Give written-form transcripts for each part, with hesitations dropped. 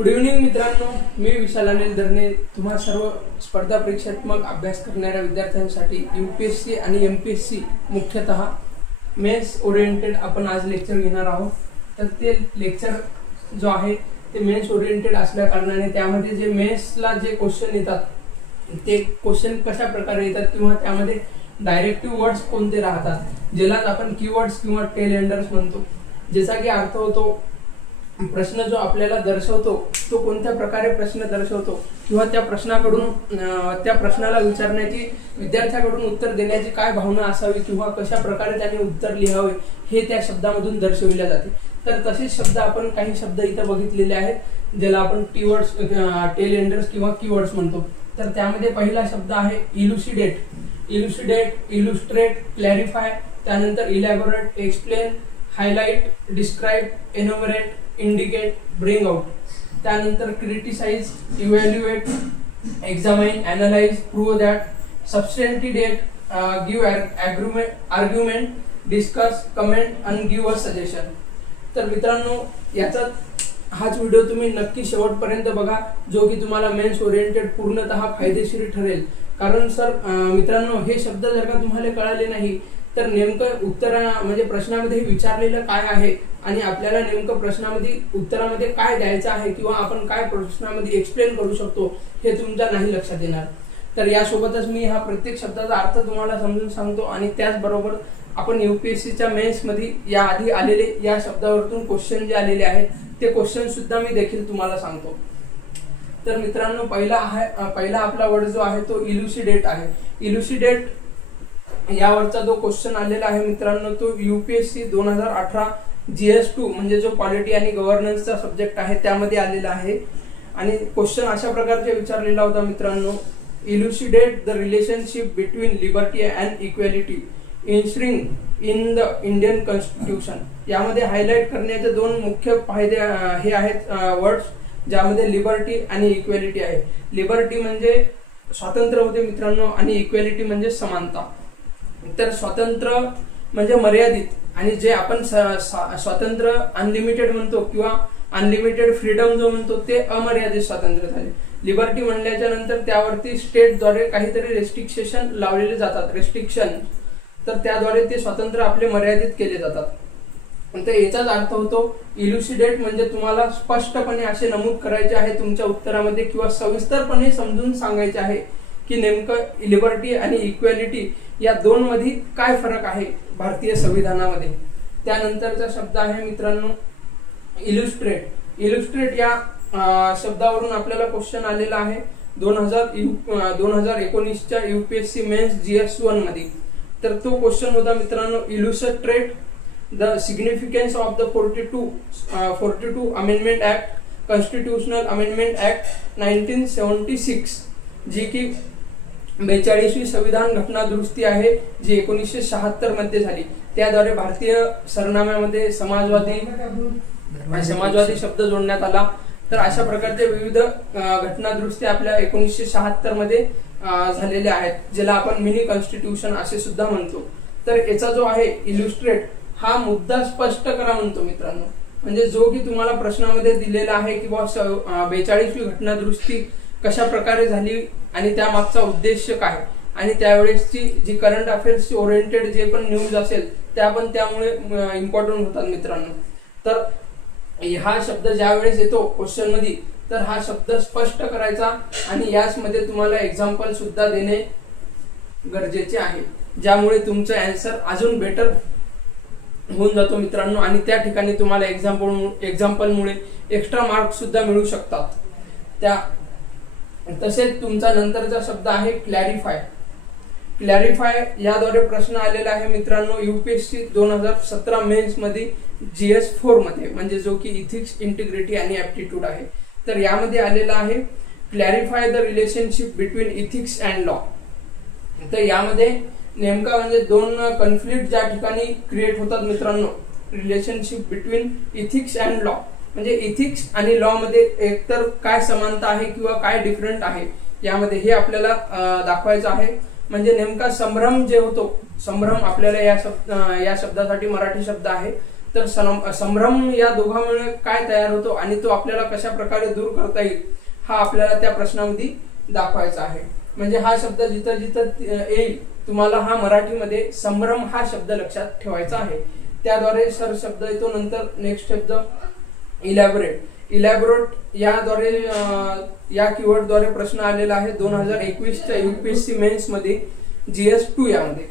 Good evening मित्रांनो, मी विशाल अनिल धरणे तुम्हा सर्व स्पर्धा परीक्षात्मक अभ्यास करणाऱ्या विद्यार्थ्यांसाठी यूपीएससी आणि एमपीएससी मुख्यतः मेन्स ओरिएंटेड आपण आज लेक्चर घेणार आहोत। तर ते लेक्चर जो आहे ते मेन्स ओरिएंटेड असल्या कारणाने त्यामध्ये जे मेन्सला जे क्वेश्चन येतात ते क्वेश्चन कशा प्रकारे येतात किंवा त्यामध्ये डायरेक्टिव्ह वर्ड्स कोणते राहतात, ज्याला आपण कीवर्ड्स किंवा टेल एंडर्स म्हणतो, ज्याचा की अर्थ होतो प्रश्न जो आपल्याला दर्शवतो तो कोणत्या प्रकारे प्रश्न दर्शवतो किंवा त्या प्रश्नाकडून त्या प्रश्नाला विचारण्याची विद्यार्थ्याकडून उत्तर देण्याची काय भावना असावी किंवा कशा प्रकारे त्याने उत्तर लिहावे हे त्या शब्दामधून दर्शविले जाते। तर तसेच शब्द आपण काही शब्द इथे बघितलेले आहेत ज्याला आपण कीवर्ड्स टेल एंडर्स किंवा कीवर्ड्स म्हणतो। तर त्यामध्ये पहिला शब्द आहे इल्युसिडेट, इल्युस्ट्रेट, क्लॅरिफाय, त्यानंतर elaborate, explain, highlight, describe, enumerate, indicate, bring out, त्यानंतर criticise, evaluate, examine, analyse, prove that, substantiate, give argument, discuss, comment आणि गिव्ह अ सजेशन। तर मित्रांनो याचा हाच व्हिडिओ तुम्ही नक्की शेवटपर्यंत बघा जो की तुम्हाला मेन्स ओरिएंटेड पूर्णतः फायदेशीर ठरेल। कारण सर मित्रांनो हे शब्द जर का तुम्हाला कळाले नाही तर नेमकं उत्तर म्हणजे प्रश्नामध्ये विचारलेलं काय आहे आणि आपल्याला नेमकं प्रश्नामध्ये उत्तरामध्ये काय द्यायचं आहे किंवा आपण काय प्रश्नामध्ये एक्सप्लेन करू शकतो हे तुमच्या नाही लक्षात येणार। तर यासोबतच मी हा प्रत्येक शब्दाचा अर्थ तुम्हाला समजून सांगतो आणि त्याचबरोबर आपण यूपीएससीच्या मेन्स मध्ये या आधी आलेले या शब्दावरून क्वेश्चन जे आलेले आहेत ते क्वेश्चन सुद्धा मी देखील तुम्हाला सांगतो। तर मित्रांनो पहिला आपला वर्ड जो आहे तो इल्युसिडेट आहे। इल्युसिडेट यावरचा जो क्वेश्चन आलेला आहे मित्रांनो तो यूपीएससी 2018 GS2 म्हणजे जो पॉलिटी आणि गव्हर्नन्सचा सब्जेक्ट आहे त्यामध्ये आलेला आहे आणि क्वेश्चन अशा प्रकारचे विचारलेला होता मित्रांनो, elucidate the relationship between liberty and equality ensuring in the Indian constitution. यामध्ये हायलाइट करण्याचे दोन मुख्य फायदे हे आहेत वर्ड्स ज्यामध्ये लिबर्टी आणि इक्वॅलिटी आहे। लिबर्टी म्हणजे स्वातंत्र्य होते मित्रांनो आणि इक्वॅलिटी म्हणजे समानता। तर स्वातंत्र्य म्हणजे मर्यादित आणि जे आपण स्वातंत्र्य अनलिमिटेड म्हणतो किंवा अनलिमिटेड फ्रीडम जो म्हणतो ते अमर्यादित स्वातंत्र्य झाले। लिबर्टी म्हणल्याच्या नंतर त्यावरती स्टेटद्वारे काहीतरी रेस्ट्रिक्शन लावलेले जातात, रेस्ट्रिक्शन, तर त्याद्वारे ते स्वातंत्र्य आपले मर्यादित केले जातात। तर याचाच अर्थ होतो इल्युसिडेट म्हणजे तुम्हाला स्पष्टपणे असे नमूद करायचे आहे तुमच्या उत्तरामध्ये किंवा सविस्तरपणे समजून सांगायचे आहे की नेमकं लिबर्टी आणि इक्वॅलिटी या दोन मध्ये काय फरक आहे भारतीय संविधानामध्ये। त्यानंतरचा शब्द आहे मित्रांनो इल्युस्ट्रेट। इल्युस्ट्रेट या शब्दावरून आपल्याला क्वेश्चन आलेला आहे 2019च्या यूपीएससी मेन्स GS1 मध्ये। तर तो क्वेश्चन होता मित्रांनो illustrate the significance of the 42 amendment act, constitutional amendment act 1976 जी की 42वी संविधान घटना दुरुस्ती आहे जी 1976 मध्ये झाली। त्याद्वारे भारतीय सरनाम्यामध्ये समाजवादी शब्द जोडण्यात आला। तर अशा प्रकारचे विविध घटना दुरुस्ती आपल्या 1976 मध्ये झालेल्या आहेत ज्याला आपण मिनी कॉन्स्टिट्यूशन असे सुद्धा म्हणतो। तर याचा जो आहे इल्युस्ट्रेट हा मुद्दा स्पष्ट करा म्हणतो मित्रांनो, म्हणजे जो की तुम्हाला प्रश्नामध्ये दिलेला आहे की 42वी घटना दुरुस्ती कशा प्रकारे झाली आणि त्या मागचा उद्देश काय आणि त्यावेळेसची जी करंट अफेअर्स ओरिएंटेड जे पण न्यूज असेल त्या पण त्यामुळे इम्पॉर्टंट होतात मित्रांनो। तर हा शब्द ज्या वेळेस येतो क्वेश्चन मध्ये तर हा शब्द स्पष्ट करायचा आणि याच मध्ये तुम्हाला एक्झाम्पल सुद्धा देणे गरजेचे आहे ज्यामुळे तुमचं आन्सर अजून बेटर होऊन जातो मित्रांनो आणि त्या ठिकाणी तुम्हाला एक्झाम्पलमुळे एक्स्ट्रा मार्क्स सुद्धा मिळू शकतात। तसेच तुमचा नंतरचा शब्द आहे क्लॅरिफाय। क्लॅरिफाय याद्वारे प्रश्न आलेला आहे मित्रांनो यूपीएससी 2017 मेन्स मध्ये GS4 मध्ये, म्हणजे जो की इथिक्स, इंटिग्रिटी आणि ऍप्टिट्यूड आहे। तर यामध्ये आलेला आहे clarify the relationship between ethics and law. तर यामध्ये नेमका म्हणजे दोन कॉन्फ्लिक्ट ज्या ठिकाणी क्रिएट होतात मित्रांनो, relationship between ethics and law म्हणजे इथिक्स आणि लॉ मध्ये एकतर काय समानता आहे किंवा काय डिफरंट आहे यामध्ये हे आपल्याला दाखवायचं आहे। म्हणजे नेमका संभ्रम जे होतो, संभ्रम आपल्याला या शब्दासाठी मराठी शब्द आहे तर संभ्रम या दोघांमुळे काय तयार होतो आणि तो आपल्याला कशा प्रकारे दूर करता येईल हा आपल्याला त्या प्रश्नामध्ये दाखवायचा आहे. म्हणजे हा शब्द जिथं जिथं येईल तुम्हाला हा मराठीमध्ये संभ्रम हा शब्द लक्षात ठेवायचा आहे. त्याद्वारे सर शब्द येतो. नंतर नेक्स्ट शब्द इलॅबोरेट. इलॅबोरेट याद्वारे या कीवर्डद्वारे प्रश्न आलेला आहे 2021च्या UPSC मेन्स मध्ये GS2 यामध्ये.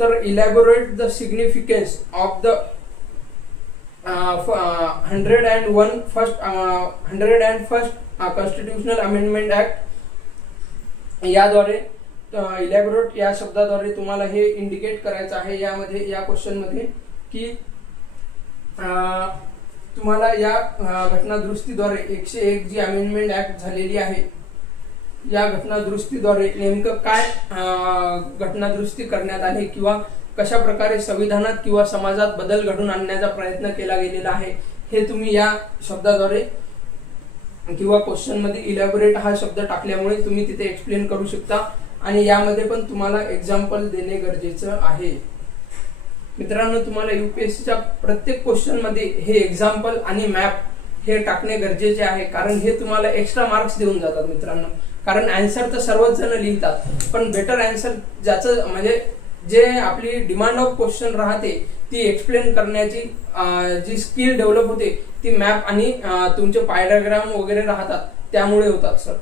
तर elaborate the significance of the 101st constitutional amendment act याद्वारे इलॅबोरेट या शब्दाद्वारे तुम्हाला हे इंडिकेट करायचं आहे यामध्ये या क्वेश्चन मध्ये की तुम्हाला या घटना दुरुस्तीद्वारे 101 जी अमेंडमेंट ऍक्ट झालेली आहे या घटना दुरुस्तीद्वारे नेमकं काय घटना दुरुस्ती करण्यात आली किंवा कशा प्रकारे संविधानात किंवा समाजात बदल घडवून आणण्याचा प्रयत्न केला गेलेला आहे हे तुम्ही या शब्दाद्वारे किंवा क्वेश्चन मध्ये इलॅबोरेट हा शब्द टाकल्यामुळे तुम्ही तिथे एक्सप्लेन करू शकता आणि यामध्ये पण तुम्हाला एक्झाम्पल देणे गरजेचं आहे. मित्रांनो तुम्हाला UPSCच्या प्रत्येक क्वेश्चन मध्ये हे एक्झाम्पल आणि मॅप हे टाकणे गरजेचे आहे कारण हे तुम्हाला एक्स्ट्रा मार्क्स देऊन जातात मित्रांनो. कारण आन्सर तर सर्वच जण लिहितात पण बेटर आन्सर ज्याचं म्हणजे जे आपली डिमांड ऑफ क्वेश्चन राहते ती एक्सप्लेन करण्याची जी स्किल डेव्हलप होते ती मॅप आणि तुमचे पॅराग्राफ वगैरे राहतात त्यामुळे होतात सर.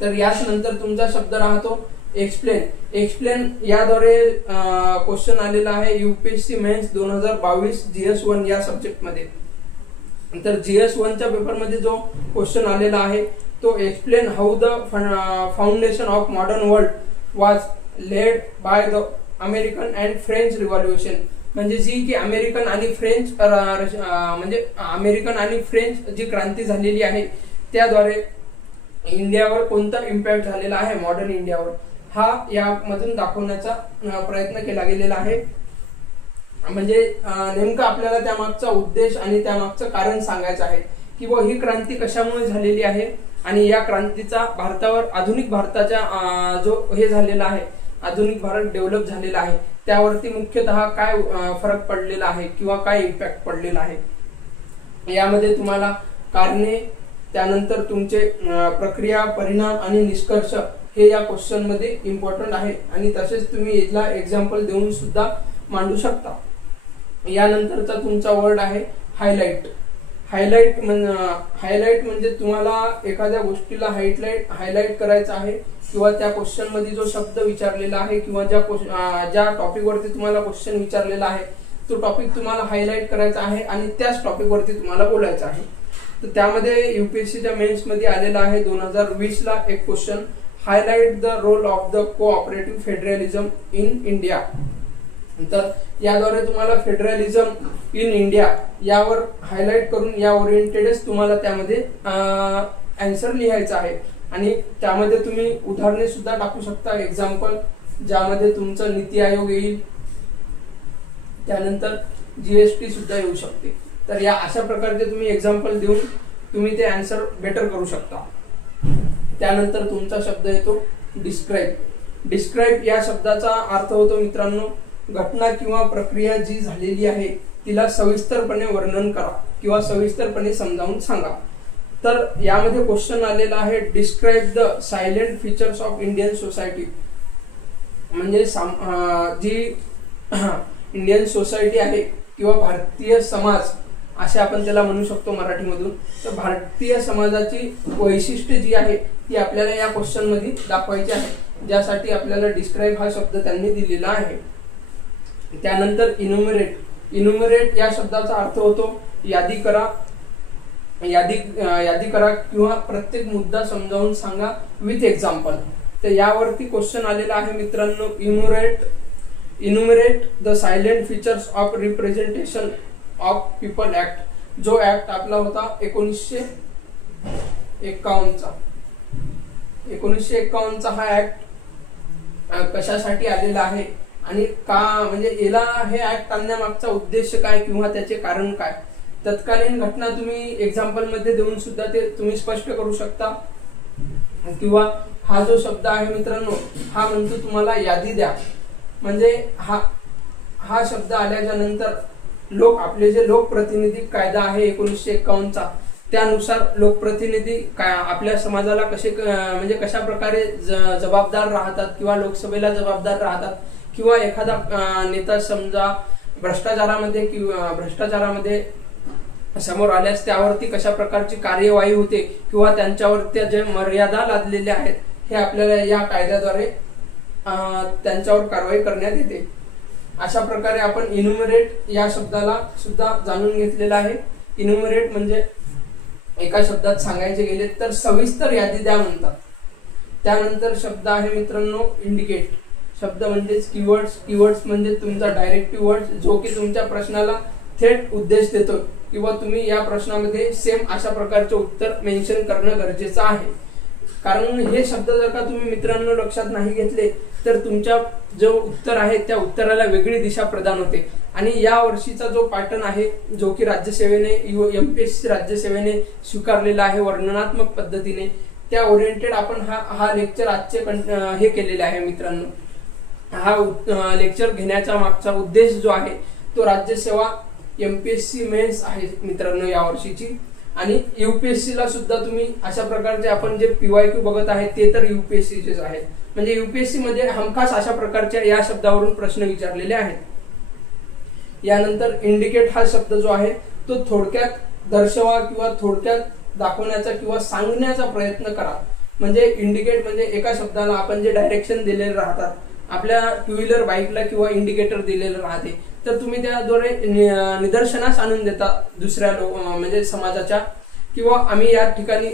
तर याच नंतर तुमचा शब्द राहतो एक्सप्लेन. एक्सप्लेन याद्वारे क्वेश्चन आलेला आहे UPSC मेन्स 2022 GS1 या सब्जेक्ट मध्ये. तर GS1च्या पेपर मध्ये जो क्वेश्चन आलेला आहे तो explain how the foundation of modern world was led by the American and French revolution. म्हणजे जी की अमेरिकन आणि फ्रेंच म्हणजे अमेरिकन आणि फ्रेंच जी क्रांती झालेली आहे त्याद्वारे इंडियावर कोणता इम्पॅक्ट झालेला आहे मॉडर्न इंडियावर हा यामधून दाखवण्याचा प्रयत्न केला गेलेला आहे. म्हणजे नेमकं आपल्याला त्यामागचा उद्देश आणि त्यामागचं कारण सांगायचं आहे की ही क्रांती कशामुळे झालेली आहे आणि या क्रांतीचा भारतावर आधुनिक भारताच्या जो हे झालेला आहे आधुनिक भारत डेव्हलप झालेला आहे त्यावरती मुख्यतः काय फरक पडलेला आहे किंवा काय इम्पॅक्ट पडलेला आहे. यामध्ये तुम्हाला कारणे त्यानंतर तुमचे प्रक्रिया परिणाम आणि निष्कर्ष हे या क्वेश्चन मध्ये इम्पॉर्टंट आहे आणि तसेच तुम्ही याला एक्झाम्पल देऊन सुद्धा मांडू शकता. यानंतरचा तुमचा वर्ड आहे हायलाइट. हायलाइट म्हणजे तुम्हाला एखाद्या गोष्टीला हायलाइट करायचं आहे किंवा त्या क्वेश्चन मध्ये जो शब्द विचारलेला आहे किंवा ज्या टॉपिक वरती तुम्हाला क्वेश्चन विचारलेला आहे तो टॉपिक तुम्हाला हायलाइट करायचा आहे आणि त्याच टॉपिक वरती तुम्हाला बोलायचं आहे. तर त्यामध्ये UPSCच्या मेन्स मध्ये आलेला आहे 2020 ला एक question highlight the role of the cooperative federalism in India. तर याद्वारे तुम्हाला फेडरलिझम इन इंडिया यावर हायलाइट करून या ओरिएंटेडच तुम्हाला त्यामध्ये आन्सर लिहायचा आहे आणि त्यामध्ये तुम्ही उदाहरणे सुद्धा टाकू शकता एक्झाम्पल ज्यामध्ये तुमचं नीती आयोग येईल त्यानंतर GST सुद्धा येऊ शकते. तर या अशा प्रकारचे तुम्ही एक्झाम्पल देऊन तुम्ही ते आन्सर बेटर करू शकता. त्यानंतर तुमचा शब्द येतो डिस्क्राईब. डिस्क्राईब या शब्दाचा अर्थ होतो मित्रांनो घटना किंवा प्रक्रिया जी झालेली आहे तिला सविस्तरपणे वर्णन करा किंवा सविस्तरपणे समजावून सांगा. तर यामध्ये क्वेश्चन आलेला आहे describe the salient features of Indian society. म्हणजे जी इंडियन सोसायटी आहे किंवा भारतीय समाज असे आपण त्याला म्हणू शकतो मराठीमधून. तर भारतीय समाजाची वैशिष्ट्ये जी आहे ती आपल्याला या क्वेश्चन मध्ये दाखवायची आहे ज्यासाठी आपल्याला डिस्क्राईब हा शब्द त्यांनी दिलेला आहे. त्यानंतर इन्युमरेट. इन्युमरेट या शब्दाचा अर्थ होतो यादी करा. यादी करा किंवा प्रत्येक मुद्दा समजावून सांगा विथ एक्झाम्पल. तर यावरती क्वेश्चन आलेला आहे मित्रांनो enumerate the salient features of representation of people act. जो ऍक्ट आपला होता 1951चा हा ऍक्ट कशासाठी आलेला आहे आणि का म्हणजे याला हे ऍक्ट आणण्यामागचा उद्देश काय किंवा त्याचे कारण काय तत्कालीन घटना तुम्ही एक्झाम्पल मध्ये देऊन सुद्धा ते तुम्ही स्पष्ट करू शकता. किंवा हा जो शब्द आहे मित्रांनो हा म्हणतो तुम्हाला यादी द्या. म्हणजे हा शब्द आल्याच्या नंतर आपले जे लोकप्रतिनिधी कायदा आहे 1951चा, त्यानुसार लोकप्रतिनिधी आपल्या समाजाला म्हणजे कशा प्रकारे जबाबदार राहतात किंवा लोकसभेला जबाबदार राहतात, किंवा एखादा नेता समजा भ्रष्टाचारामध्ये समोर आल्यास त्यावरती कशा प्रकारची कार्यवाही होते किंवा त्यांच्यावर जे मर्यादा लादलेल्या आहेत हे आपल्याला या कायद्याद्वारे त्यांच्यावर कारवाई करण्यात येते. अशा प्रकारे आपण इन्युमरेट या शब्दाला सुद्धा जाणून घेतलेला आहे. इन्युमरेट म्हणजे एका शब्दात सांगायचे गेले तर सविस्तर यादी द्या म्हणतात. त्यानंतर शब्द आहे मित्रांनो इंडिकेट. शब्द म्हणजेच कीवर्ड्स म्हणजे तुमचा डायरेक्टिव्ह वर्ड जो की तुमच्या प्रश्नाला थेट उद्देश देतो किंवा तुम्ही या प्रश्नामध्ये सेम अशा प्रकारचे उत्तर मेन्शन करणं गरजेचं आहे. कारण हे शब्द जर का तुम्ही मित्रांनो लक्षात नाही घेतले तर तुमच्या जो उत्तर आहे त्या उत्तराला वेगळी दिशा प्रदान होते. आणि या वर्षीचा जो पॅटर्न आहे जो की राज्यसेवेने MPSC राज्यसेवेने स्वीकारलेला आहे वर्णनात्मक पद्धतीने, त्या ओरिएंटेड आपण हा लेक्चर आजचे हे केलेले आहे मित्रांनो. हा लेक्चर घेण्याचा मागचा उद्देश जो आहे तो राज्यसेवा MPSC मेन्स आहे मित्रांनो या वर्षीची. आणि UPSC ला सुद्धा तुम्ही अशा प्रकारचे आपण जे PYQ बघत आहे ते तर UPSC चेच आहेत. म्हणजे UPSC मध्ये हमखास अशा प्रकारच्या या शब्दावरून प्रश्न विचारलेले आहेत. यानंतर इंडिकेट हा शब्द जो आहे तो थोडक्यात दर्शवा किंवा थोडक्यात दाखवण्याचा किंवा सांगण्याचा प्रयत्न करा. म्हणजे इंडिकेट म्हणजे एका शब्दाला आपण जे डायरेक्शन दिलेले राहतात आपल्या टू व्हीलर बाईकला किंवा इंडिकेटर दिलेलं राहते तर तुम्ही त्याद्वारे निदर्शनास आणून देता दुसऱ्या म्हणजे समाजाच्या, किंवा आम्ही या ठिकाणी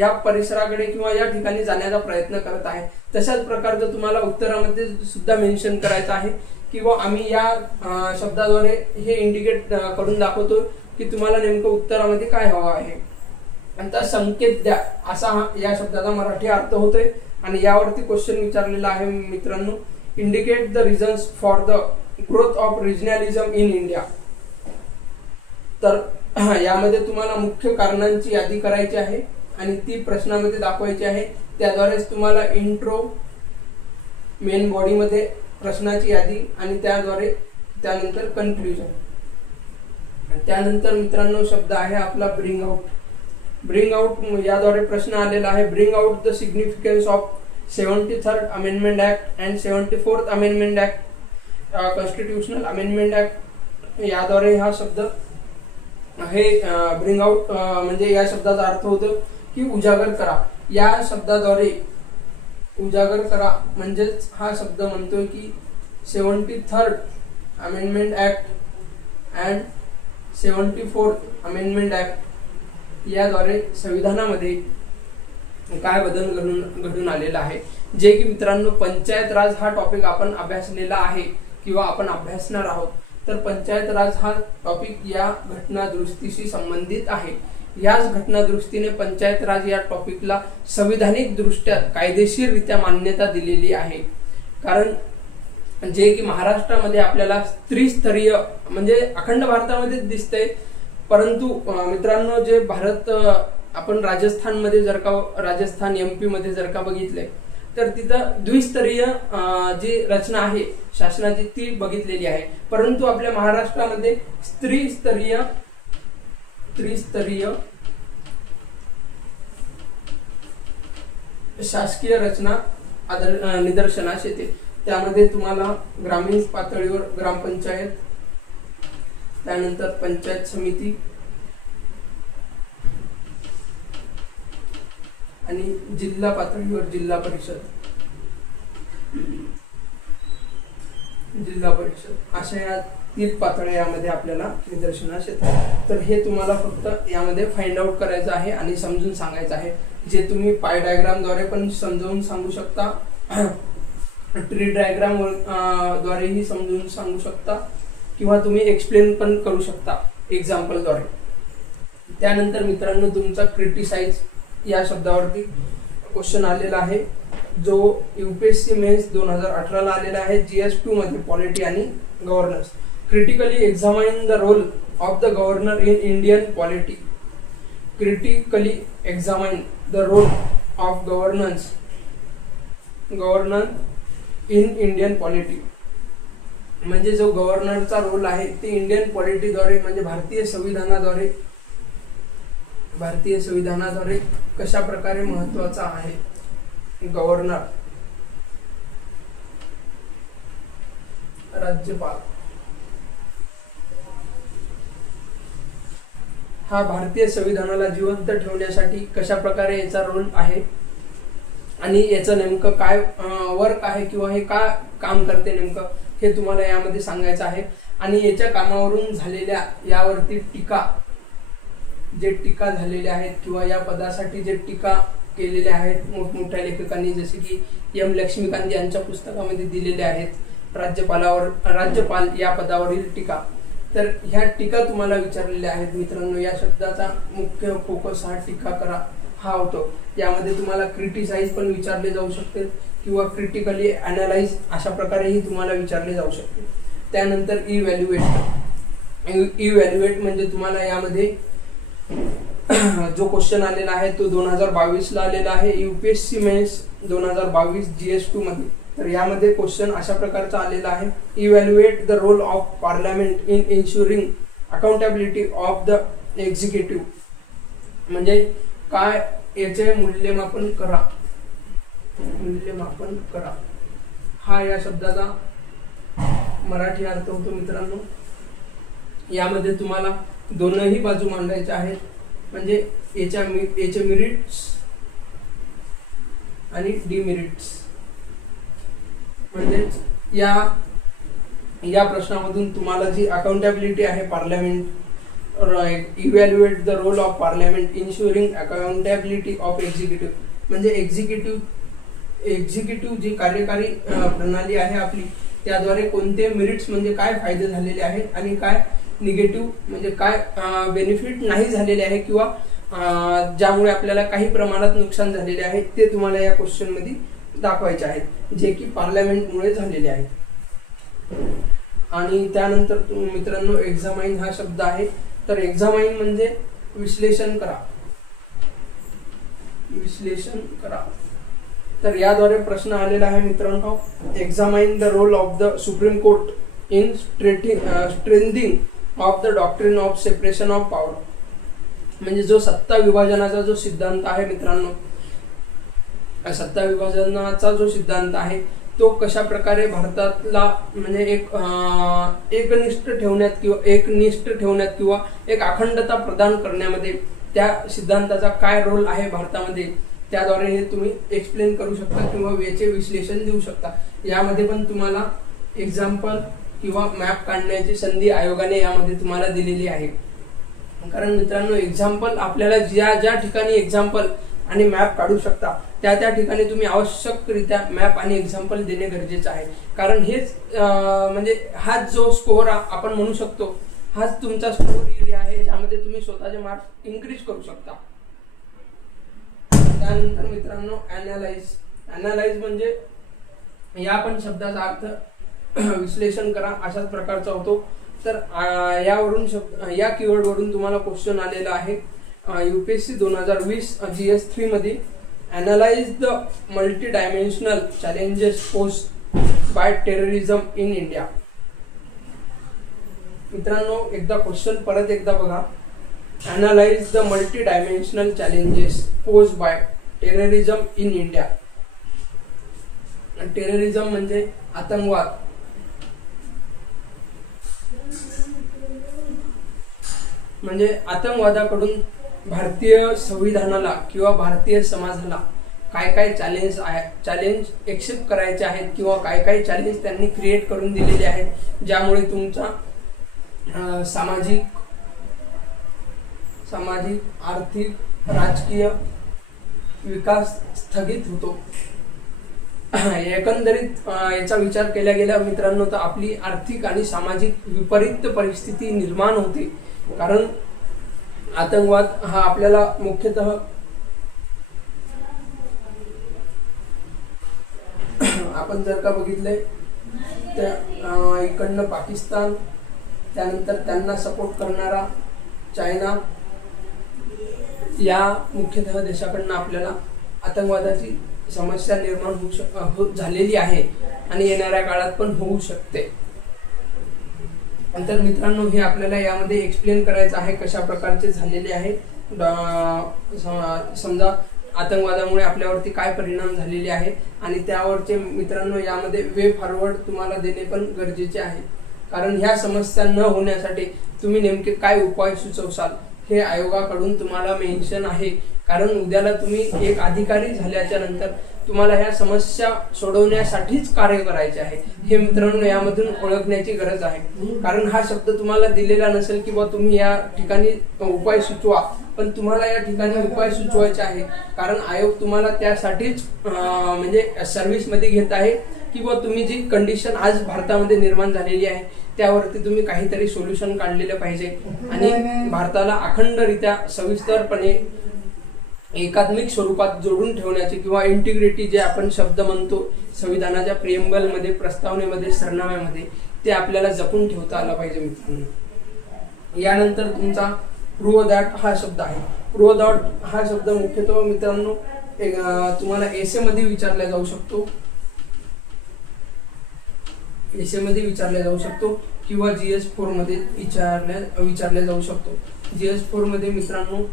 या परिसराकडे किंवा या ठिकाणी जाण्याचा प्रयत्न करत आहे. तशाच प्रकारचं तुम्हाला उत्तरामध्ये सुद्धा मेन्शन करायचं आहे, किंवा आम्ही या शब्दाद्वारे हे इंडिकेट करून दाखवतो की तुम्हाला नेमकं उत्तरामध्ये काय हवं आहे. आता संकेत द्या असा या शब्दाचा मराठी अर्थ होतोय. आणि यावरती क्वेश्चन विचारलेला आहे मित्रांनो, indicate the reasons for the growth of regionalism in India. तर यामध्ये तुम्हाला मुख्य कारणांची यादी करायची आहे आणि ती प्रश्नामध्ये दाखवायची आहे. त्याद्वारेच तुम्हाला इंट्रो, मेन बॉडीमध्ये प्रश्नाची यादी आणि त्यानंतर कन्क्लुजन. त्यानंतर मित्रांनो शब्द आहे आपला ब्रिंग आउट. ब्रिंग आउट याद्वारे प्रश्न आलेला आहे. Bring out the significance of 73rd amendment act and 74th amendment act, constitutional amendment act. याद्वारे हा शब्द हे ब्रिंग आउट म्हणजे या शब्दाचा अर्थ होतो की उजागर करा. या शब्दाद्वारे उजागर करा म्हणजेच हा शब्द म्हणतोय की 73rd amendment act and 74th amendment act याद्वारे संविधानामध्ये काय बदल घडून आलेला आहे. जे की मित्रांनो पंचायत राज हा टॉपिक आपण अभ्यासलेला आहे किंवा आपण अभ्यासणार आहोत. तर पंचायत राज हा टॉपिक या घटना दुरुस्तीशी संबंधित आहे. याच घटना दुरुस्तीने पंचायत राज या टॉपिकला संविधानिक दृष्ट्या कायदेशीररित्या मान्यता दिलेली आहे. कारण जे की महाराष्ट्रामध्ये आपल्याला त्रिस्तरीय म्हणजे अखंड भारतामध्ये दिसतंय, परंतु मित्रांनो जे भारत आपण राजस्थानमध्ये जर का राजस्थान MP मध्ये जर का बघितले तर तिथं द्विस्तरीय जी रचना आहे शासनाची ती बघितलेली आहे. परंतु आपल्या महाराष्ट्रामध्ये त्रिस्तरीय शासकीय रचना निदर्शनास येते. त्यामध्ये तुम्हाला ग्रामीण पातळीवर ग्रामपंचायत, त्यानंतर पंचायत समिती आणि जिल्हा पातळीवर जिल्हा परिषद अशा या 3 पातळ्या यामध्ये आपल्याला निदर्शनास येतात. तर हे तुम्हाला फक्त यामध्ये फाइंड आउट करायचं आहे आणि समजून सांगायचं आहे. जे तुम्ही पाय डायग्राम द्वारे पण समजावून सांगू शकता, ट्री डायग्राम द्वारेही समजून सांगू शकता, किंवा तुम्ही एक्सप्लेन पण करू शकता एक्झाम्पल द्वारे. त्यानंतर मित्रांनो तुमचा क्रिटिसाइज या शब्दावरती क्वेश्चन आलेला आहे जो UPSC मेन्स 2018 ला आलेला आहे. GS2 मध्ये पॉलिटी आणि governance. Critically examine the role of the governor in Indian polity. Critically examine the role of governor in Indian polity. म्हणजे जो गव्हर्नरचा रोल आहे ते इंडियन पॉलिटीद्वारे म्हणजे भारतीय संविधानाद्वारे कशा प्रकारे महत्वाचा आहे। गव्हर्नर, राज्यपाल हा भारतीय संविधानाला जिवंत ठेवण्यासाठी कशा प्रकारे याचा रोल आहे आणि याचं नेमकं काय वर्क आहे किंवा हे का काम करते नेमकं हे तुम्हाला यामध्ये सांगायचं आहे। आणि याच्या कामावरून झालेल्या यावरती टीका झालेल्या आहेत किंवा या पदासाठी जे टीका केलेल्या आहेत मोठमोठ्या लेखकांनी, जसे की एम लक्ष्मीकांत यांच्या पुस्तकामध्ये दिलेले आहेत राज्यपाल या पदावरील टीका। तर ह्या टीका तुम्हाला विचारलेल्या आहेत मित्रांनो। या शब्दाचा मुख्य फोकस हा टीका करा हा होतो। यामध्ये तुम्हाला क्रिटिसाइज पण विचारले जाऊ शकते किंवा क्रिटिकली अनालाइज अशा प्रकारेही तुम्हाला विचारले जाऊ शकते। त्यानंतर इव्हॅल्युएट म्हणजे तुम्हाला यामध्ये जो क्वेश्चन आलेला आहे तो 2022 ला आलेला आहे, यूपीएससी मेन्स 2022 GS2 मध्ये। तर यामध्ये क्वेश्चन अशा प्रकारचा आलेला आहे, evaluate the role of parliament in ensuring accountability of the executive, म्हणजे काय याचे मूल्यमापन करा हा या शब्दाचा मराठी अर्थ होतो मित्रांनो। यामध्ये तुम्हाला दोनही बाजू मांडायच्या आहेत, म्हणजे याचे मेरिट्स आणि डिमेरिट्स। म्हणजे या प्रश्नामधून तुम्हाला जी अकाउंटेबिलिटी आहे parliament, evaluate the role of parliament ensuring accountability of executive, म्हणजे एक्झिक्युटिव्ह जी कार्यकारी प्रणाली आहे आपली त्याद्वारे कोणते मेरिट्स म्हणजे काय फायदे झालेले आहेत आणि काय निगेटिव्ह म्हणजे काय बेनिफिट नाही झालेले आहे किंवा ज्यामुळे आपल्याला काही प्रमाणात नुकसान झालेले आहे ते तुम्हाला या क्वेश्चन मध्ये दाखवायचे आहेत, जे की पार्लमेंटमुळे झालेले आहेत। आणि त्यानंतर मित्रांनो एक्झामाइन हा शब्द आहे। तर एक्झामाइन म्हणजे विश्लेषण करा। तर याद्वारे प्रश्न आलेला आहे मित्रांनो, examine the role of the supreme court in strengthening of the doctrine of separation of power, म्हणजे जो सत्ता विभाजनाचा जो सिद्धांत आहे मित्रांनो, सत्ता विभाजनाचा जो सिद्धांत आहे तो कशा प्रकारे भारतातला म्हणजे एकनिष्ठ ठेवण्यात किंवा एक अखंडता प्रदान करण्यामध्ये त्या सिद्धांताचा काय रोल आहे भारतामध्ये, त्याद्वारे हे तुम्ही एक्सप्लेन करू शकता किंवा याचे विश्लेषण देऊ शकता। यामध्ये पण तुम्हाला एक्झाम्पल किंवा मॅप काढण्याची संधी आयोगाने यामध्ये तुम्हाला दिलेली आहे। कारण मित्रांनो एक्झाम्पल आपल्याला ज्या ठिकाणी एक्झाम्पल आणि मॅप काढू शकता त्या ठिकाणी तुम्ही आवश्यकरित्या मॅप आणि एक्झाम्पल देणे गरजेचे आहे। कारण हेच म्हणजे हाच जो स्कोअर आपण म्हणू शकतो, हाच तुमचा स्कोअर एरिया आहे ज्यामध्ये तुम्ही स्वतःचे मार्क्स इन्क्रीज करू शकता। त्यानंतर मित्रांनो अनालाइज म्हणजे या पण शब्दाचा अर्थ विश्लेषण करा अशाच प्रकारचा होतो। तर या कीवर्ड वरून तुम्हाला क्वेश्चन आलेला आहे यूपीएससी 2020 GS3 मध्ये, analyse the multi dimensional challenges posed by terrorism in India. मित्रांनो एकदा क्वेश्चन परत एकदा बघा, analyse the multi dimensional challenges posed by terrorism in India. Terrorism म्हणजे आतंकवाद, म्हणजे आतंकवादाकडून भारतीय संविधानाला किंवा भारतीय समाजाला काय चॅलेंज एक्सेप्ट करायचे आहेत किंवा काय चॅलेंज त्यांनी क्रिएट करून दिलेले आहेत, ज्यामुळे तुमचा सामाजिक, आर्थिक, राजकीय विकास स्थगित होतो। एकंदरीत याचा विचार केला गेला मित्रांनो तर आपली आर्थिक आणि सामाजिक विपरीत परिस्थिती निर्माण होते। कारण आतंकवाद हा आपल्याला मुख्यतः आपण जर का बघितले तर इकडनं पाकिस्तान, त्यानंतर त्यांना सपोर्ट करणारा चायना, या मुख्यतः देशाकडनं आपल्याला आतंकवादाची समस्या निर्माण झालेली आहे आणि येणाऱ्या काळात पण होऊ शकते। तर मित्रांनो हे आपल्याला यामध्ये एक्सप्लेन करायचं आहे कशा प्रकारचे झालेले आहे, समजा आतंकवादामुळे आपल्यावरती काय परिणाम झालेले आहे आणि त्यावरचे मित्रांनो यामध्ये वे फॉरवर्ड तुम्हाला देणे पण गरजेचे आहे, कारण ह्या समस्या न होण्यासाठी तुम्ही नेमके काय उपाय सुचवसाल हे आयोगाकडून तुम्हाला मेन्शन आहे। कारण उद्याला तुम्ही एक अधिकारी झाल्याच्या नंतर तुम्हाला ह्या समस्या सोडवण्यासाठीच कार्य करायचे आहे हे मित्रांनो यामधून ओळखण्याची गरज आहे। कारण हा शब्द तुम्हाला दिलेला नसेल की बा तुम्ही या ठिकाणी उपाय सुचवा, पण तुम्हाला या ठिकाणी उपाय सुचवायचे आहे, कारण आयोग तुम्हाला त्यासाठीच म्हणजे सर्व्हिस मध्ये घेत आहे की बा तुम्ही जी कंडिशन आज भारतामध्ये निर्माण झालेली आहे त्यावरती तुम्ही काहीतरी सोल्युशन काढलेलं पाहिजे आणि भारताला अखंडरित्या सविस्तरपणे एकात्मिक स्वरूपात जोडून ठेवण्याचे किंवा इंटिग्रिटी जे आपण शब्द म्हणतो संविधानाच्या प्रिएम्बल मध्ये, प्रस्तावनेमध्ये, सरनाम्यामध्ये, ते आपल्याला जपून ठेवता आला पाहिजे मित्रांनो। यानंतर तुमचा प्रूव्ह दॅट हा शब्द आहे। प्रूव्ह दॅट हा शब्द मुख्यतः मित्रांनो तुम्हाला एसे मध्ये विचारला जाऊ शकतो, एसे मध्ये विचारला जाऊ शकतो किंवा GS4 मध्ये विचारल्या जाऊ शकतो। GS4 मध्ये मित्रांनो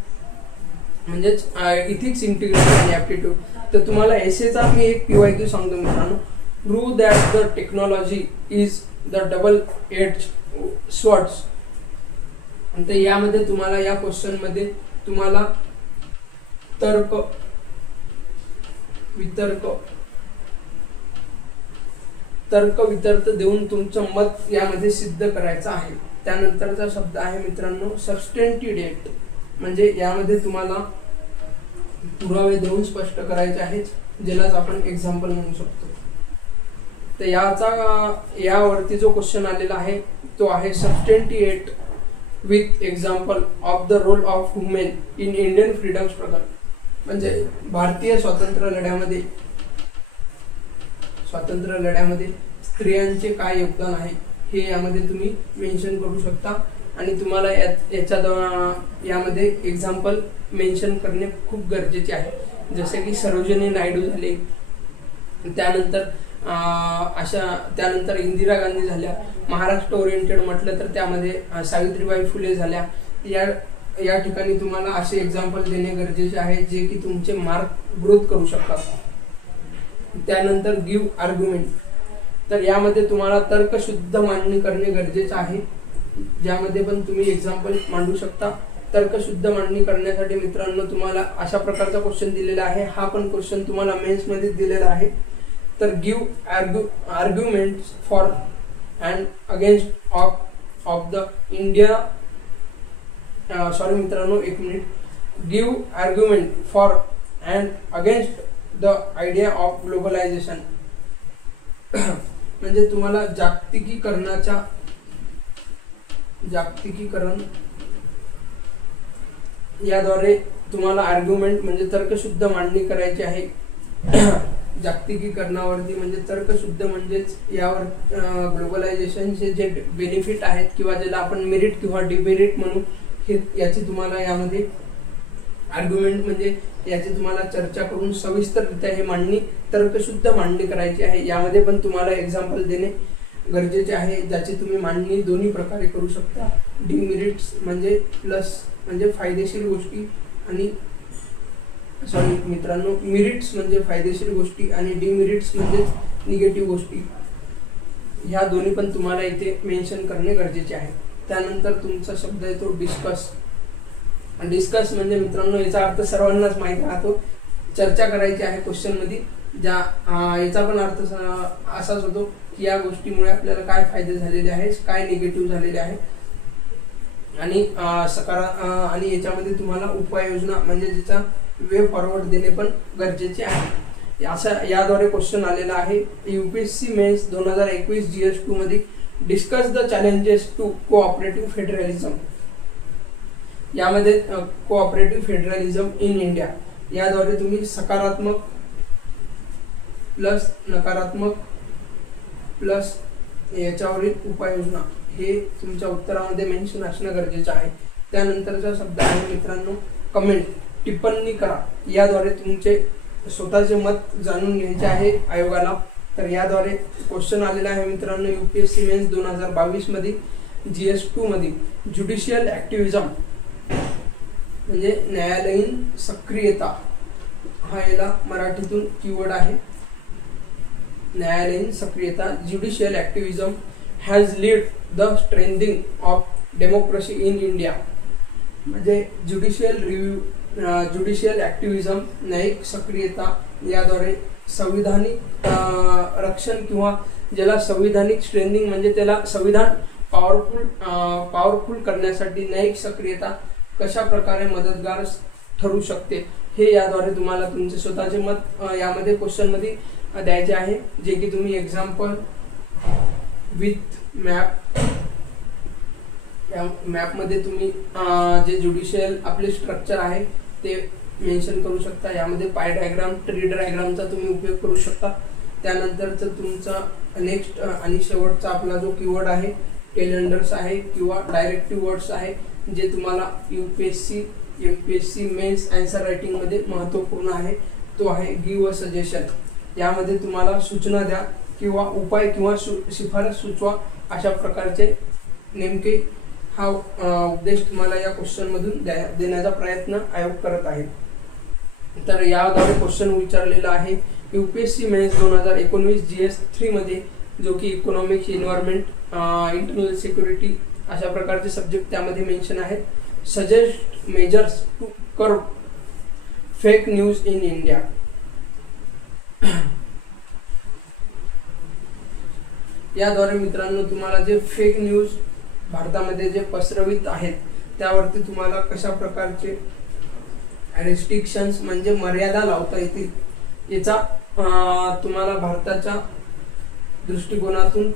म्हणजेच इथिक्स, इंटिग्रिटी आणि ऍप्टिट्यूड। तर तुम्हाला एसेचा मी एक PYQ सांगतो मित्रांनो, prove that the technology is the double edged swords. तर यामध्ये तुम्हाला या क्वेश्चन मध्ये तुम्हाला तर्क, वितर्क देऊन तुमचं मत यामध्ये सिद्ध करायचं आहे। त्यानंतरचा शब्द आहे मित्रांनो सबस्टेंटिडेट, म्हणजे यामध्ये तुम्हाला पुरावे देऊन स्पष्ट करायचे आहेत, ज्यालाच आपण एक्झाम्पल म्हणू शकतो। तर यावरती जो क्वेश्चन आलेला आहे तो आहे substantiate with example of the role of women in Indian freedom struggle, म्हणजे भारतीय स्वातंत्र्य लढ्यामध्ये स्त्रियांचे काय योगदान आहे हे यामध्ये तुम्ही मेन्शन करू शकता आणि तुम्हाला यामध्ये एक्झाम्पल मेन्शन करणे खूप गरजेचे आहे। जसे की सरोजिनी नायडू झाले, त्यानंतर इंदिरा गांधी झाल्या, महाराष्ट्र ओरिएंटेड म्हटलं तर त्यामध्ये सावित्रीबाई फुले झाल्या। या ठिकाणी तुम्हाला असे एक्झाम्पल देणे गरजेचे आहे जे की तुमचे मार्क ग्रोथ करू शकतात। त्यानंतर गिव्ह आर्ग्युमेंट, तर यामध्ये तुम्हाला तर्कशुद्ध मांडणी करणे गरजेचे आहे, ज्यामध्ये पण तुम्ही एक्झाम्पल मांडू शकता। तर्कशुद्ध मांडणी करण्यासाठी मित्रांनो तुम्हाला अशा प्रकारचा क्वेश्चन दिलेला आहे, हा पण क्वेश्चन तुम्हाला मेन्स मध्ये दिलेला आहे। तर give arguments for and against of the India, sorry मित्रांनो एक minute, give argument for and against the idea of globalisation, म्हणजे तुम्हाला जागतिकीकरण याद्वारे तुम्हाला आर्ग्युमेंट म्हणजे तर्कशुद्ध मांडणी करायची आहे। जागतिकीकरणावरती म्हणजे तर्कशुद्ध म्हणजेच यावर ग्लोबलायझेशनचे जे बेनिफिट आहेत किंवा ज्याला आपण मेरिट किंवा डिमेरिट म्हणू, हे याची तुम्हाला यामध्ये आर्ग्युमेंट म्हणजे याची तुम्हाला चर्चा करून सविस्तररित्या हे मांडणी, तर्कशुद्ध मांडणी करायची आहे। यामध्ये पण तुम्हाला एक्झाम्पल देणे गरजेचे आहे, ज्याची तुम्ही मांडणी दोन्ही प्रकारे करू शकता। डिमेरिट्स म्हणजे प्लस म्हणजे फायदेशीर गोष्टी आणि सॉरी मित्रांनो मेरिट्स म्हणजे फायदेशीर गोष्टी आणि डिमेरिट्स म्हणजे निगेटिव्ह गोष्टी, ह्या दोन्ही पण तुम्हाला इथे मेन्शन करणे गरजेचे आहे। त्यानंतर तुमचा शब्द येतो डिस्कस। डिस्कस म्हणजे मित्रांनो याचा अर्थ सर्वांनाच माहिती राहतो, चर्चा करायची आहे क्वेश्चन मध्ये, याचा पण अर्थ असाच होतो की या गोष्टीमुळे आपल्याला काय फायदे झालेले आहेत, काय निगेटिव्ह झालेले आहे आणि आणि याच्यामध्ये तुम्हाला उपाययोजना म्हणजे ज्याचा वे फॉरवर्ड देणे पण गरजेचे आहे। असा याद्वारे क्वेश्चन आलेला आहे UPSC मेन्स 2021 GS2 मध्ये, discuss the challenges to cooperative federalism. यामध्ये कोऑपरेटिव्ह फेडरलिझम इन इंडिया याद्वारे तुम्ही सकारात्मक प्लस नकारात्मक प्लस याच्यावरील उपाययोजना हे तुमच्या उत्तरामध्ये मेन्शन असणं गरजेचं आहे। त्यानंतरचा शब्द आहे मित्रांनो कमेंट, टिप्पणी करा। याद्वारे तुमचे स्वतःचे मत जाणून घ्यायचे आहे आयोगाला। तर याद्वारे क्वेश्चन आलेला आहे मित्रांनो UPSC मेन्स 2022 मध्ये, GS2 मध्ये ज्युडिशियल ॲक्टिव्हिजम म्हणजे न्यायालयीन सक्रियता हा याला मराठीतून कीवर्ड आहे. न्यायालयीन सक्रियता. Judicial ॲक्टिव्हिजम has lead the strengthening of democracy in India. म्हणजे ज्युडिशियल ॲक्टिव्हिजम न्यायिक सक्रियता याद्वारे संविधानिक रक्षण किंवा ज्याला संविधानिक स्ट्रेंथिंग म्हणजे त्याला संविधान पॉवरफुल करण्यासाठी न्यायिक सक्रियता कशा प्रकारे मदतगार ठरू शकते हे याद्वारे तुम्हाला तुमचे स्वतःचे मत यामध्ये क्वेश्चन मध्ये द्यायचे आहे, जे की तुम्ही एक्झाम्पल विथ मॅप या मॅप मध्ये तुम्ही जे ज्युडिशियल आपले स्ट्रक्चर आहे ते मेन्शन करू शकता. यामध्ये पाय डायग्राम, ट्री डायग्रामचा तुम्ही उपयोग करू शकता. त्यानंतरच तुमचा नेक्स्ट आणि शेवटचा आपला जो कीवर्ड आहे टेलेंडर्स आहे किंवा डायरेक्टिव्ह वर्ड्स आहे, जे तुम्हाला UPSC MPSC mains answer writing मध्ये महत्त्वपूर्ण आहे. तो आहे गिव्ह अ सजेशन. यामध्ये तुम्हाला सूचना द्या किंवा उपाय किंवा शिफारस सुचवा अशा प्रकारचे नेमके हा उपदेश तुम्हाला या क्वेश्चन मधून देण्याचा प्रयत्न आयोग करत आहे. तर याद्वारे क्वेश्चन विचारलेला आहे UPSC मेन्स 2019 GS3 मध्ये, जो की इकॉनॉमिक्स, एन्व्हायरमेंट, इंटरनल सिक्युरिटी अशा प्रकारचे सब्जेक्ट त्यामध्ये मेन्शन आहेत. Suggest measures to curb fake news in India. याद्वारे मित्रांनो तुम्हाला जे फेक न्यूज भारतामध्ये जे पसरवित आहेत त्यावरती तुम्हाला कशा प्रकारचे रिस्ट्रिक्शन्स म्हणजे मर्यादा लावता येतील याचा तुम्हाला भारताच्या दृष्टिकोनातून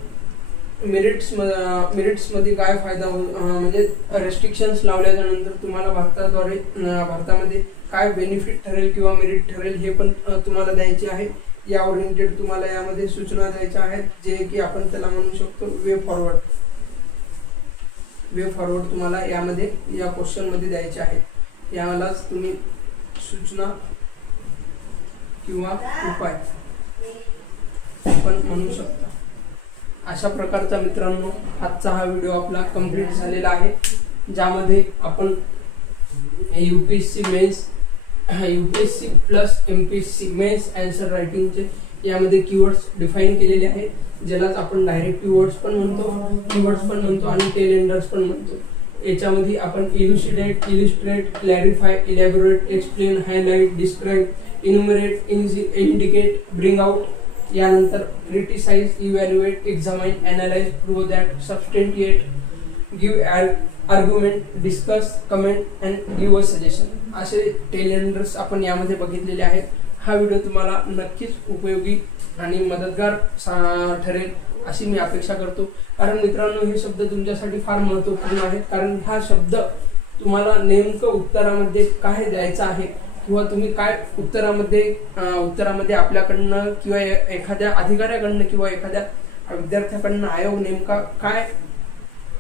मेरिट्स मध्ये काय फायदा म्हणजे रेस्ट्रिक्शन्स लावल्याच्या नंतर तुम्हाला भारतामध्ये काय बेनिफिट ठरेल किंवा मेरिट ठरेल हे पण तुम्हाला द्यायचे आहे. या ओरिएंटेड तुम्हाला यामध्ये सूचना द्यायच्या आहेत, जे की आपण त्याला म्हणू शकतो वे फॉरवर्ड तुम्हाला यामध्ये या क्वेश्चन मध्ये द्यायचे आहेत. यालाच तुम्ही सूचना किंवा उपाय पण म्हणू शकता. अशा प्रकारचा मित्रांनो आजचा हा व्हिडिओ आपला कंप्लीट झालेला आहे, ज्यामध्ये आपण UPSC mains, UPSC plus MPSC mains answer रायटिंगचे यामध्ये कीवर्ड्स डिफाइन केलेले आहेत, ज्यालाच आपण डायरेक्टिव्ह वर्ड्स पण म्हणतो, कीवर्ड्स पण म्हणतो आणि टेलेंडर्स पण म्हणतो. याच्यामध्ये आपण illustrate, clarify, elaborate, explain, highlight, describe, enumerate, indicate, bring out, यानंतर criticise, evaluate, examine, analyse, prove that, substantiate, give argument, discuss, comment and give a suggestion असे टेलेंडर्स आपण यामध्ये बघितलेले आहेत. हा व्हिडिओ तुम्हाला नक्कीच उपयोगी आणि मदतगार ठरेल अशी मी अपेक्षा करतो, कारण मित्रांनो हे शब्द तुमच्यासाठी फार महत्त्वपूर्ण आहेत. कारण हा शब्द तुम्हाला नेमकं उत्तरामध्ये काय द्यायचं आहे किंवा तुम्ही काय उत्तरामध्ये आपल्याकडनं किंवा एखाद्या अधिकाऱ्याकडनं किंवा एखाद्या विद्यार्थ्याकडनं आयोग नेमका काय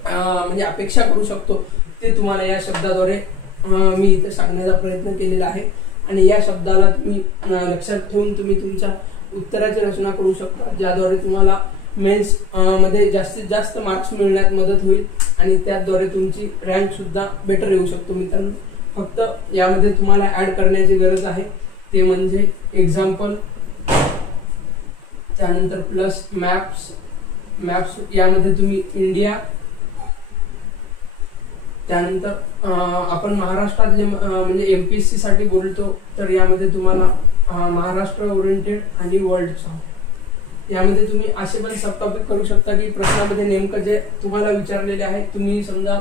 म्हणजे अपेक्षा करू शकतो ते तुम्हाला या शब्दाद्वारे मी इथे सांगण्याचा प्रयत्न केलेला आहे. आणि या शब्दाला तुम्ही लक्षात ठेवून तुम्ही तुमच्या उत्तराची रचना करू शकता, ज्याद्वारे तुम्हाला मेन्स मध्ये जास्तीत जास्त मार्क्स मिळण्यात मदत होईल आणि त्याद्वारे तुमची रँक सुद्धा बेटर येऊ शकतो. मित्रांनो फक्त यामध्ये तुम्हाला ऍड करण्याची गरज आहे ते म्हणजे एक्झाम्पल, त्यानंतर प्लस मॅप्स यामध्ये तुम्ही इंडिया, त्यानंतर आपण महाराष्ट्रातले म्हणजे MPSC साठी बोलतो तर यामध्ये तुम्हाला महाराष्ट्र ओरिएंटेड आणि वर्ल्डचा यामध्ये तुम्ही असे पण सब टॉपिक करू शकता की प्रश्नामध्ये नेमकं जे तुम्हाला विचारलेले आहे, तुम्ही समजा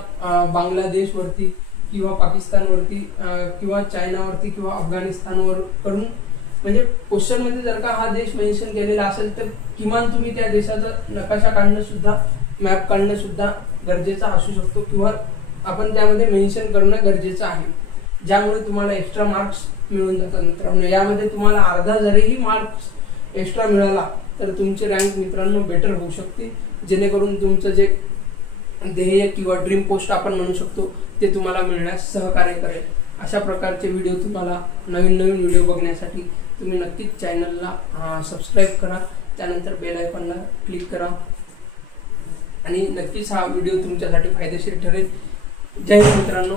बांगलादेशवरती किंवा पाकिस्तानवरती किंवा चायनावरती किंवा अफगाणिस्तानवर करून म्हणजे क्वेश्चन मध्ये जर का हा देश मेन्शन केलेला असेल तर किमान तुम्ही त्या देशाचा नकाशा काढणं सुद्धा, मॅप काढणं सुद्धा गरजेचा असू शकतो किंवा आपण त्यामध्ये मेन्शन करणं गरजेचं आहे, ज्यामुळे तुम्हाला एक्स्ट्रा मार्क्स मिळून जातात. मित्रांनो यामध्ये तुम्हाला अर्धा जरीही मार्क्स एक्स्ट्रा मिळाला तर तुमची रँक मित्रांनो बेटर होऊ शकते, जेणेकरून तुमचं जे ध्येय किंवा ड्रीम पोस्ट आपण म्हणू शकतो ते तुम्हाला मिळण्यास सहकार्य करेल. अशा प्रकारचे व्हिडिओ तुम्हाला नवीन व्हिडिओ बघण्यासाठी तुम्ही नक्कीच चॅनलला सबस्क्राईब करा, त्यानंतर बेल आयकॉनला क्लिक करा. आणि नक्कीच हा व्हिडिओ तुमच्यासाठी फायदेशीर ठरेल. जय हिंद मित्रांनो.